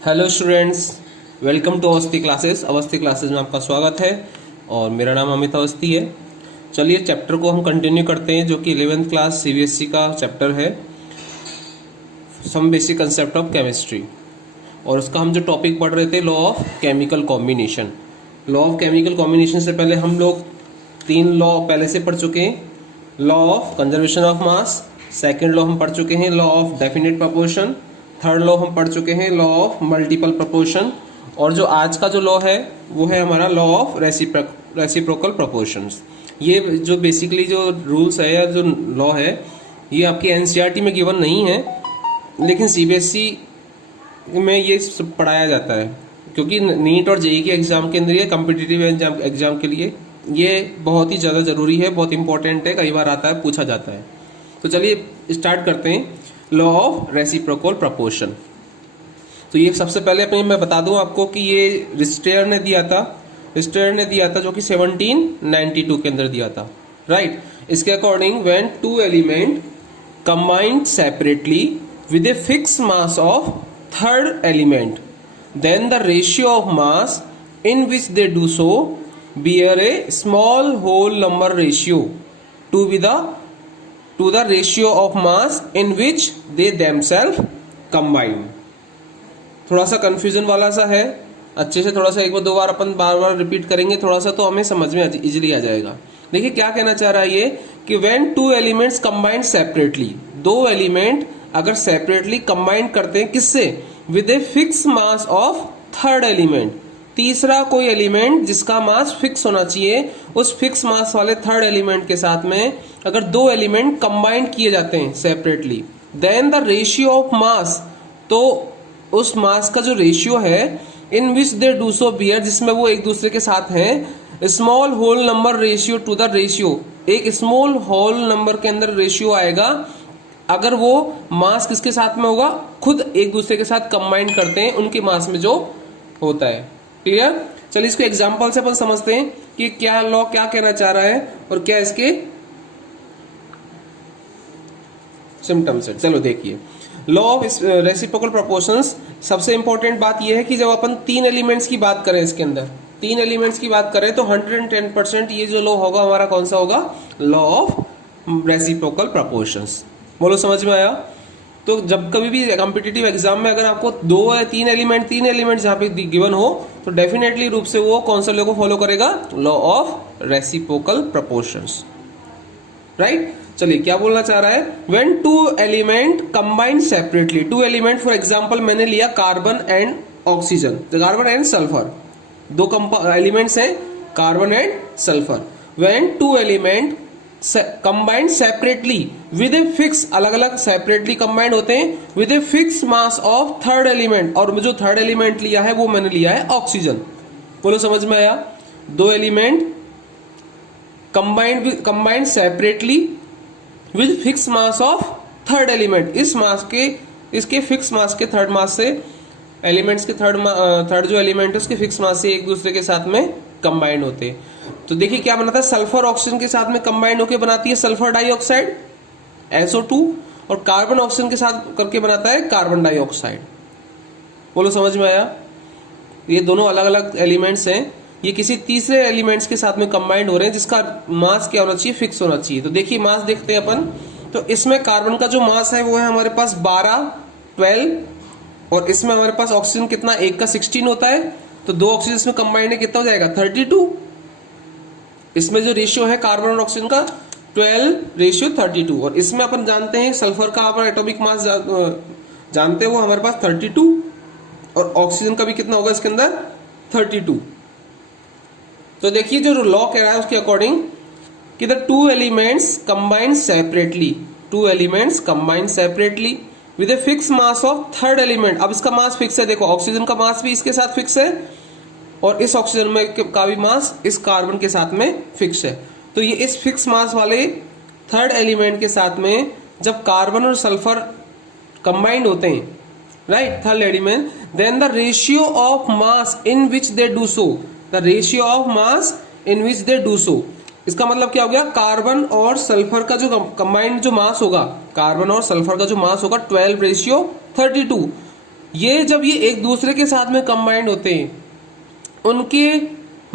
Hello students, welcome to Awasthi classes. Awasthi classes में आपका स्वागत है और मेरा नाम अमित अवस्थी है। चलिए चैप्टर को हम कंटिन्यू करते हैं, जो कि 11th क्लास सीबीएसई का चैप्टर है, some basic concept of chemistry. और उसका हम जो टॉपिक पढ़ रहे थे, law of chemical combination. Law of chemical combination से पहले हम लोग 3 लॉ पहले से पढ़ चुके हैं। Law of conservation of mass, second law हम पढ़ चुके हैं law of definite proportion, third law हम पढ़ चुके हैं लॉ ऑफ मल्टीपल प्रपोर्शन, और जो आज का जो लॉ है वो है हमारा लॉ ऑफ रेसिप्रोकल प्रपोर्शंस। ये जो बेसिकली जो रूल्स है या जो लॉ है, ये आपकी एनसीईआरटी में गिवन नहीं है, लेकिन सीबीएसई में ये सब पढ़ाया जाता है, क्योंकि नीट और जेईई के एग्जाम के अंदर ये कॉम्पिटिटिव एग्जाम के लिए ये बहुत ही ज़्यादा ज़रूरी है, बहुत इंपॉर्टेंट है, कई बार आता है, पूछा जाता है। तो चलिए स्टार्ट करते हैं लॉ ऑफ रेसिप्रोकल प्रपोर्शन। तो ये सबसे पहले अपने मैं बता दूं आपको कि ये रिस्टेयर ने दिया था, जो कि 1792 के अंदर दिया था, राइट। इसके according when two element combined separately with a fix mass of third element, then the ratio of mass in which they do so bear a small whole number ratio to the ratio of mass in which they themselves combine। थोड़ा सा confusion वाला सा है, अच्छे से थोड़ा सा एक बार दो बार अपन बार बार रिपीट करेंगे थोड़ा सा, तो हमें समझ में इजीली आ जाएगा। देखिए क्या कहना चाह रहा है ये कि when two elements combined separately, दो एलिमेंट अगर सेपरेटली कंबाइन करते हैं किससे, with a fix mass of third element, तीसरा कोई एलिमेंट जिसका मास फिक्स होना चाहिए, उस फिक्स मास वाले थर्ड एलिमेंट के साथ में अगर दो एलिमेंट कंबाइन किए जाते हैं separately, then the ratio of mass, तो उस मास का जो रेशियो है, इन which they do so beer, जिसमें वो एक दूसरे के साथ हैं, small whole number ratio to the ratio, एक स्मॉल होल नंबर के अंदर रेशियो आएगा अगर वो मास किसके साथ में होगा, खुद एक दूसरे के साथ कंबाइन करते हैं उनके मास में जो होता है। क्लियर। चलिए इसको एग्जांपल से अपन समझते हैं कि क्या लॉ क्या कहना चाह रहा है और क्या इसके सिम्टम्स है। चलो देखिए, लॉ ऑफ रेसिप्रोकल प्रोपोर्शंस, सबसे इंपॉर्टेंट बात यह है कि जब अपन 3 एलिमेंट्स की बात करें, इसके अंदर 3 एलिमेंट्स की बात करें, तो 110% ये जो लॉ होगा हमारा कौन सा होगा, लॉ ऑफ रेसिप्रोकल प्रोपोर्शंस। बोलो समझ में आया। तो जब कभी भी कॉम्पिटिटिव एग्जाम में अगर आपको 2 या 3 एलिमेंट जहां पे गिवन हो, तो डेफिनेटली रूप से वो कौन सा लॉ को फॉलो करेगा, law of reciprocal proportions, right. चलिए क्या बोलना चाह रहा है, when two element combined separately, 2 element for example मैंने लिया carbon and oxygen, carbon and sulphur, 2 elements हैं carbon and sulphur. When two element combined separately with a fix, अलग अलग सेपरेटली कंबाइंड होते हैं with a fix mass of third element, और जो third element लिया है वो मैंने लिया है ऑक्सीजन। बोलो समझ में आया। 2 element combined separately with fix mass of third element, इस मास के, इसके फिक्स मास के थर्ड मास से एलिमेंट्स के थर्ड जो एलिमेंट है उसके फिक्स मास से एक दूसरे के साथ में कंबाइंड होते हैं। तो देखिए क्या बनाता है, सल्फर ऑक्सीजन के साथ में कंबाइंड होकर बनाती है सल्फर डाइऑक्साइड SO2, और कार्बन ऑक्सीजन के साथ करके बनाता है कार्बन डाइऑक्साइड। बोलो समझ में आया। ये दोनों अलग अलग एलिमेंट्स हैं, ये किसी तीसरे एलिमेंट्स के साथ में कंबाइंड हो रहे हैं जिसका मास क्या होना चाहिए, फिक्स होना चाहिए। तो देखिए मास देखते हैं अपन, तो इसमें कार्बन का जो मास है वो है हमारे पास 12, और इसमें हमारे पास ऑक्सीजन कितना, 1 का 16 होता है, तो 2 ऑक्सीजन इसमें कंबाइंड है, कितना हो जाएगा 32। इसमें जो रेशियो है कार्बन और ऑक्सीजन का 12:32, और इसमें अपन जानते हैं सल्फर का अपन एटॉमिक मास जानते हैं, वो हमारे पास 32, और ऑक्सीजन का भी कितना होगा इसके अंदर 32। तो देखिए जो लॉ कह रहा है उसके अकॉर्डिंग कि the 2 elements combined separately with a fix mass of third element. अब इसका मास फिक्स है, देखो ऑक्सीजन का मास भी इसके साथ फिक्स है, और इस ऑक्सीजन में का भी मास इस कार्बन के साथ में फिक्स है। तो ये इस फिक्स मास वाले थर्ड एलिमेंट के साथ में जब कार्बन और सल्फर कंबाइंड होते हैं, right, third element, then the ratio of mass in which they do so, the ratio of mass in which they do so, इसका मतलब क्या हो गया, कार्बन और सल्फर का जो कंबाइंड जो मास होगा, कार्बन और सल्फर का जो मास होगा 12:32, ये जब ये एक दूसरे के साथ में कंबाइंड होते हैं, उनके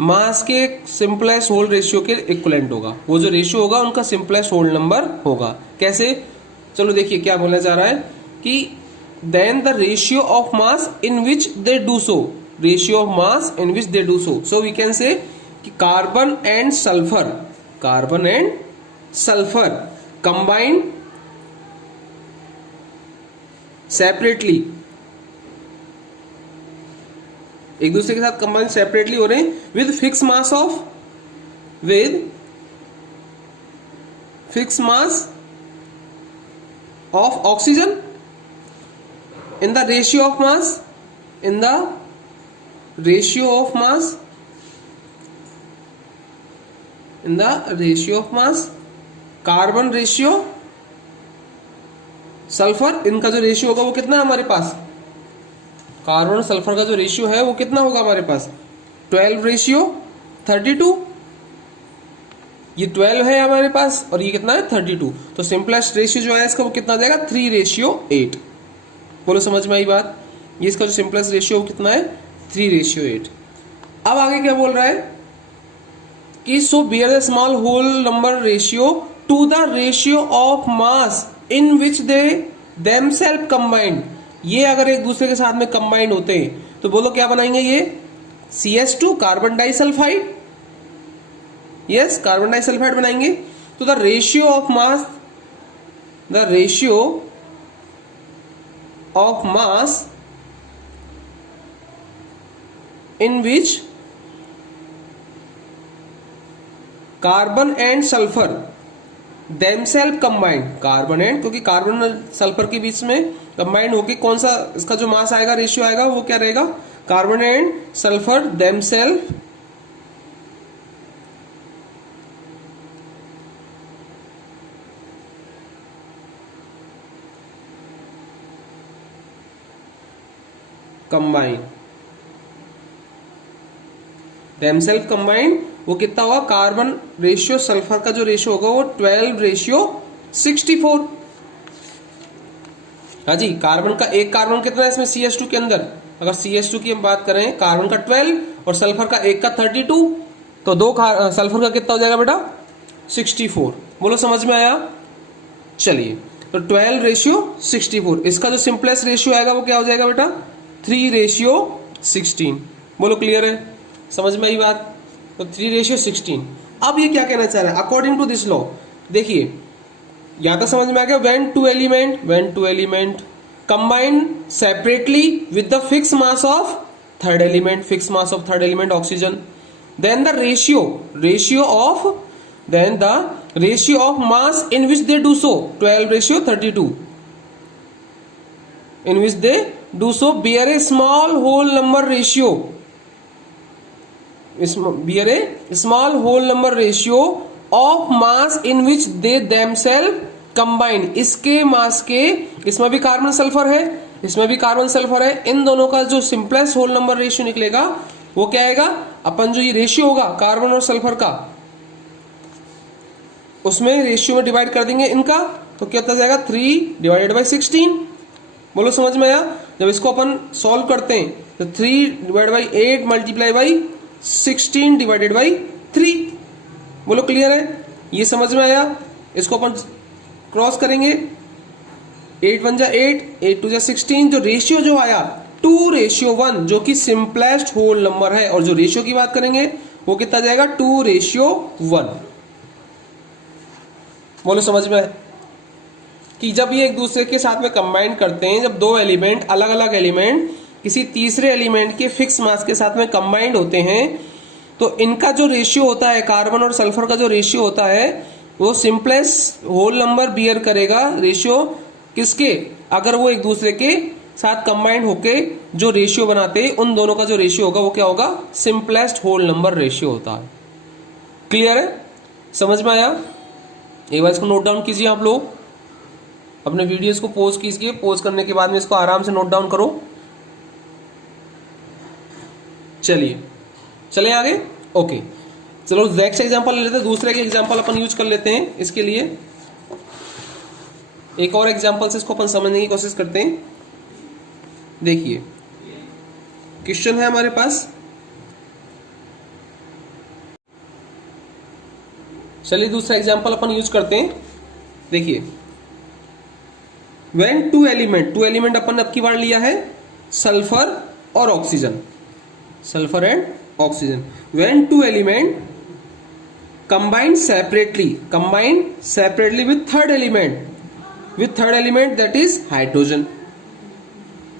मास के सिंपलेस्ट होल रेशियो के इक्विवेलेंट होगा। वो जो रेशियो होगा उनका सिंपलेस्ट होल नंबर होगा। कैसे? चलो देखिए क्या बोला जा रहा है कि then the ratio of mass in which they do so, ratio of mass in which they do so. So we can say कि carbon and sulphur combine separately, एक दूसरे के साथ कंबाइन सेपरेटली हो रहे हैं with fix mass of oxygen in the ratio of mass, carbon ratio sulphur, इनका जो रेशियो होगा वो कितना है हमारे पास, कार्बन और सल्फर का जो रेशियो है वो कितना होगा हमारे पास 12:32। ये 12 है हमारे पास और ये कितना है 32। तो सिंपलेस्ट रेशियो जो है इसका वो कितना देगा 3:8। बोलो समझ में आई बात? ये इसका जो सिंपलेस्ट रेशियो कितना है 3:8। अब आगे क्या बोल रहा है कि so bear the small whole number ratio to the ratio of mass in which they themselves combined. ये अगर एक दूसरे के साथ में कंबाइंड होते हैं तो बोलो क्या बनाएंगे ये CH2 carbon disulphide. Yes, carbon disulphide बनाएंगे। तो the ratio of mass in which carbon and sulphur themselves combined, carbon and, क्योंकि कार्बन और सल्फर के बीच में कंबाइंड होके कौन सा इसका जो मास आएगा, रेशियो आएगा, वो क्या रहेगा, carbon and sulphur themselves combine. वो कितना होगा, कार्बन रेशियो सल्फर का जो रेशियो होगा वो 12:64। हाँ जी, कार्बन का एक कार्बन कितना है इसमें CH2 के अंदर, अगर CH2 की हम बात करें, कार्बन का 12 और सल्फर का एक का 32, तो दो सल्फर का कितना हो जाएगा बेटा 64। बोलो समझ में आया? चलिए, तो 12:64, इसका जो सिंपलेस्ट रेशियो आएगा वो क्या हो जाएगा बेटा 3:16। बोलो क्लियर है, समझ में आई बात? तो 3:16। अब ये क्या कहना चाह रहा है, अकॉर्डिंग टू दिस लॉ, देखिए यहां तक समझ में आ गया। When two element combine separately with the fix mass of third element oxygen, then the ratio of mass in which they do so 12:32, in which they do so bear a small whole number ratio of mass in which they themselves combine। इसके मास के, इसमें भी carbon sulphur है, इसमें भी carbon sulphur है, इन दोनों का जो सिंपलेस्ट होल नंबर रेशियो निकलेगा वो क्या आएगा, अपन जो ये रेशियो होगा कार्बन और सल्फर का, उसमें रेशियो में डिवाइड कर देंगे इनका, तो क्या होता जाएगा 3/16। बोलो समझ में आया? जब इसको अपन सॉल्व करते हैं तो 3/8 मल्टीप्लाई बाई 16/3। बोलो क्लियर है? ये समझ में आया? इसको अपन क्रॉस करेंगे, 8 1 जा 8, 8 2 जा 16। जो रेशियो जो आया 2:1, जो कि सिंपलेस्ट होल नंबर है, और जो रेशियो की बात करेंगे वो कितना जाएगा 2:1। बोलो समझ में आया? कि जब ये एक दूसरे के साथ में कंबाइन करते हैं, जब दो एलिमेंट, अलग अलग एलिमेंट किसी तीसरे एलिमेंट के फिक्स मास के साथ में कंबाइंड होते हैं, तो इनका जो रेशियो होता है, कार्बन और सल्फर का जो रेशियो होता है, वो सिंपलेस्ट होल नंबर बियर करेगा। रेशियो किसके, अगर वो एक दूसरे के साथ कंबाइंड होके जो रेशियो बनाते हैं, उन दोनों का जो रेशियो होगा वो क्या होगा, सिंपलेस्ट होल नंबर रेशियो होता है। क्लियर है? समझ में आया? एक बार इसको नोट डाउन कीजिए आप लोग, अपने वीडियोस को पॉज कीजिए, पॉज करने के बाद में इसको आराम से नोट डाउन करो। चलिए आगे। ओके, चलो नेक्स्ट एग्जांपल ले लेते हैं, दूसरे के एग्जांपल अपन यूज कर लेते हैं। इसके लिए एक और एग्जांपल से इसको अपन समझने की कोशिश करते हैं। देखिए क्वेश्चन है हमारे पास, चलिए दूसरा एग्जांपल अपन यूज करते हैं। देखिए व्हेन टू एलिमेंट अपन अब की बार लिया है सल्फर और oxygen, sulphur and oxygen. When two element combined separately with third element that is hydrogen,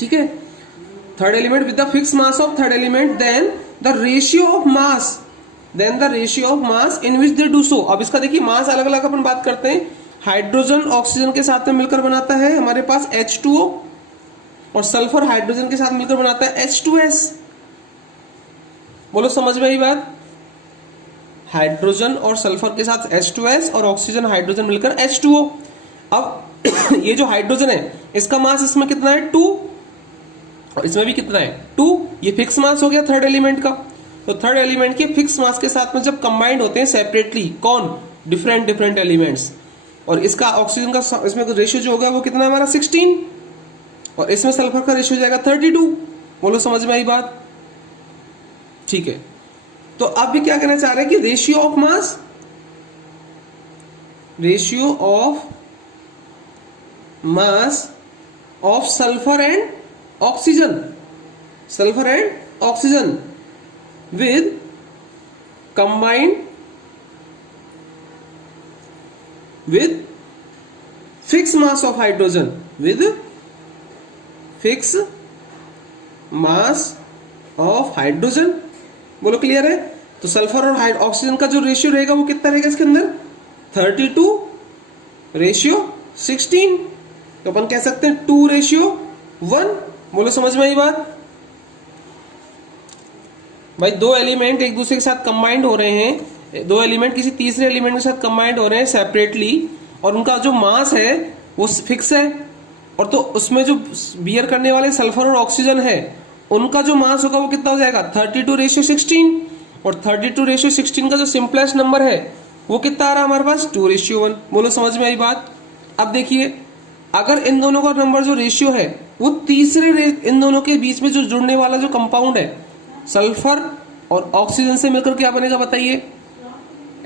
ठीक है। Third element with the fix mass of third element, then the ratio of mass in which they do so. अब इसका देखिए मास अलग अलग अपन बात करते हैं। हाइड्रोजन ऑक्सीजन के साथ में मिलकर बनाता है हमारे पास H2O, और सल्फर हाइड्रोजन के साथ मिलकर बनाता है H2S। बोलो समझ में आई बात? हाइड्रोजन और सल्फर के साथ H2S और ऑक्सीजन हाइड्रोजन मिलकर H2O। अब ये जो हाइड्रोजन है इसका मास इसमें कितना है 2, और इसमें भी कितना है 2। ये फिक्स मास हो गया थर्ड एलिमेंट का। तो थर्ड एलिमेंट के फिक्स मास के साथ में जब कंबाइंड होते हैं सेपरेटली, कौन? डिफरेंट एलिमेंट्स, और इसका ऑक्सीजन का इसमें रेशियो जो होगा वो कितना है हमारा 16, और इसमें सल्फर का रेशियो जाएगा 32। बोलो समझ में आई बात? ठीक है। तो अब भी क्या कहना चाह रहे हैं कि ratio of mass of sulphur and oxygen with combined with fixed mass of hydrogen, with fixed mass of hydrogen। बोलो क्लियर है? तो सल्फर और ऑक्सीजन का जो रेशियो रहेगा वो कितना रहेगा इसके अंदर 32:16। तो अपन कह सकते हैं 2:1। बोलो समझ में आई बात? भाई दो एलिमेंट एक दूसरे के साथ कंबाइंड हो रहे हैं, दो एलिमेंट किसी तीसरे एलिमेंट के साथ कंबाइंड हो रहे हैं सेपरेटली, और उनका जो मास है वो फिक्स है, और तो उसमें जो बियर करने वाले सल्फर और ऑक्सीजन है उनका जो मास होगा वो कितना हो जाएगा 32:16, और 32:16 का जो सिंपलेस्ट नंबर है वो कितना आ रहा है हमारे पास 2:1। बोलो समझ में आई बात? अब देखिए अगर इन दोनों का नंबर जो रेशियो है वो तीसरे इन दोनों के बीच में जो जुड़ने वाला जो कंपाउंड है सल्फर और ऑक्सीजन से मिलकर क्या बनेगा बताइए?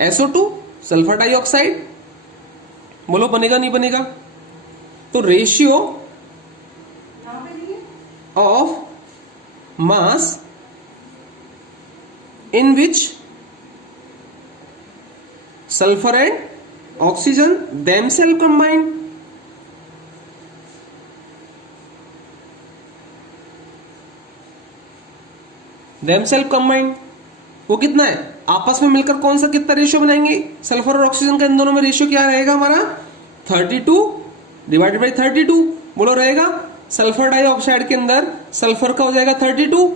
SO2, sulphur dioxide. बोलो बनेगा नहीं बनेगा? तो ratio of mass in which sulphur and oxygen themselves combined, वो कितना है? आपस में मिलकर कौन सा कितना रेशियो बनाएंगे? सल्फर और ऑक्सीजन का इन दोनों में रेशियो क्या रहेगा हमारा 32/32। बोलो रहेगा सल्फर डाइऑक्साइड के अंदर सल्फर का हो जाएगा 32,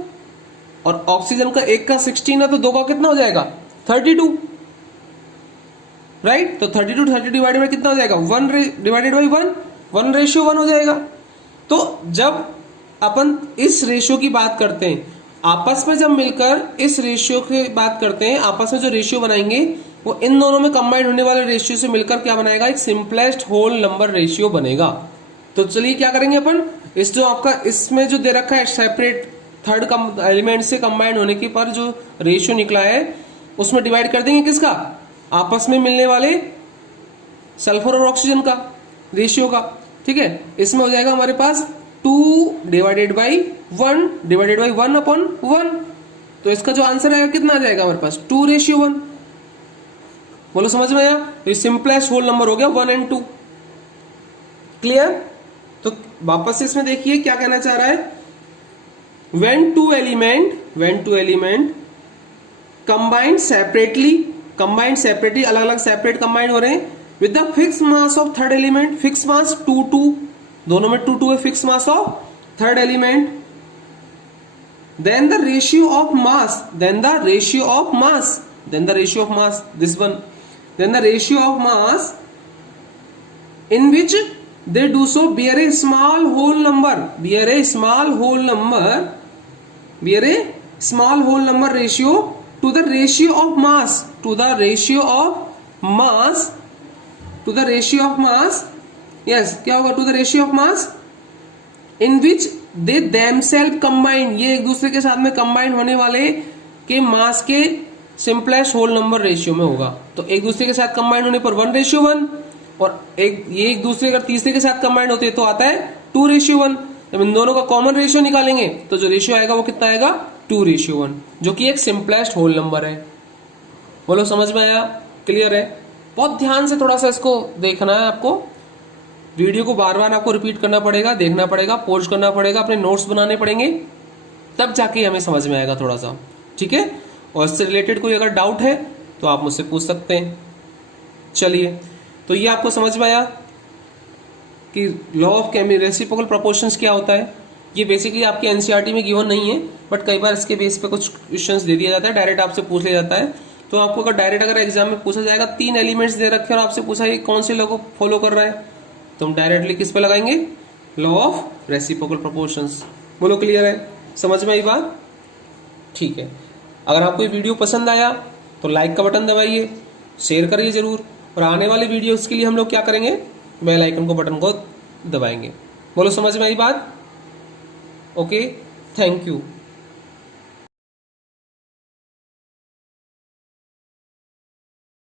और ऑक्सीजन का एक का 16 है, तो दो का कितना हो जाएगा 32, राइट? तो 32 डिवाइडेड बाई कितना हो जाएगा 1/1 हो जाएगा। तो जब अपन इस रेशियो की बात करते हैं, आपस में जब मिलकर इस रेशियो की बात करते हैं, आपस में जो रेशियो बनाएंगे वो इन दोनों में कंबाइंड होने वाले रेशियो से मिलकर क्या बनाएगा? एक सिंपलेस्ट होल नंबर रेशियो बनेगा। तो चलिए क्या करेंगे अपन, इस जो आपका इसमें जो दे रखा है सेपरेट थर्ड एलिमेंट से कंबाइंड होने के पर जो रेशियो निकला है उसमें डिवाइड कर देंगे किसका? आपस में मिलने वाले सल्फर और ऑक्सीजन का रेशियो का, ठीक है। इसमें हो जाएगा हमारे पास 2/1/1/1। तो इसका जो आंसर आएगा कितना आ जाएगा हमारे पास 2:1। बोलो समझ में आया? ये सिंपलेस्ट होल नंबर हो गया 1 और 2। क्लियर? तो वापस से इसमें देखिए क्या कहना चाह रहा है। when two element combined separately अलग अलग सेपरेट कंबाइंड हो रहे हैं with the fix mass of third element, fix mass 2 दोनों में 2 है fix mass of third element, then the ratio of mass this one, then the ratio of mass in which they do so bear a small whole number ratio to the ratio of mass yes क्या होगा to the ratio of mass in which they themselves combine, ये एक दूसरे के साथ में combine होने वाले के मास के सिंपलेस्ट होल नंबर रेशियो में होगा। तो एक दूसरे के साथ कंबाइन होने पर 1:1, और ये एक दूसरे अगर तीसरे के साथ कंबाइन होते हैं तो आता है 2:1। जब इन दोनों का कॉमन रेशियो निकालेंगे तो जो रेशियो आएगा वो कितना आएगा, 2:1, जो कि एक सिंपलेस्ट होल नंबर है। बोलो समझ में आया, क्लियर है? बहुत ध्यान से थोड़ा सा इसको देखना है आपको, वीडियो को बार बार आपको रिपीट करना पड़ेगा, देखना पड़ेगा, पॉज करना पड़ेगा, अपने नोट्स बनाने पड़ेंगे, तब जाके हमें समझ में आएगा थोड़ा सा, ठीक है? और इससे रिलेटेड कोई अगर डाउट है तो आप मुझसे पूछ सकते हैं। चलिए, तो ये आपको समझ में आया कि लॉ ऑफ रेसिप्रोकल प्रोपोर्शंस क्या होता है। ये बेसिकली आपके एनसीईआरटी में गिवन नहीं है, बट कई बार इसके बेस पे कुछ क्वेश्चंस दे दिया जाता है, डायरेक्ट आपसे पूछ लिया जाता है। तो आपको अगर डायरेक्ट अगर एग्जाम में पूछा जाएगा 3 एलिमेंट्स दे रखे और आपसे पूछा ये कौन से लॉ को फॉलो कर रहा है, तो हम डायरेक्टली किस पे लगाएंगे, लॉ ऑफ रेसिप्रोकल प्रोपोर्शंस। बोलो क्लियर है, समझ में आई बात? ठीक है। अगर आपको ये वीडियो पसंद आया तो लाइक का बटन दबाइए, शेयर करिए जरूर, और आने वाली वीडियोस के लिए हम लोग क्या करेंगे, बेल आइकन को बटन को दबाएंगे। बोलो समझ में आई बात? Okay, thank you.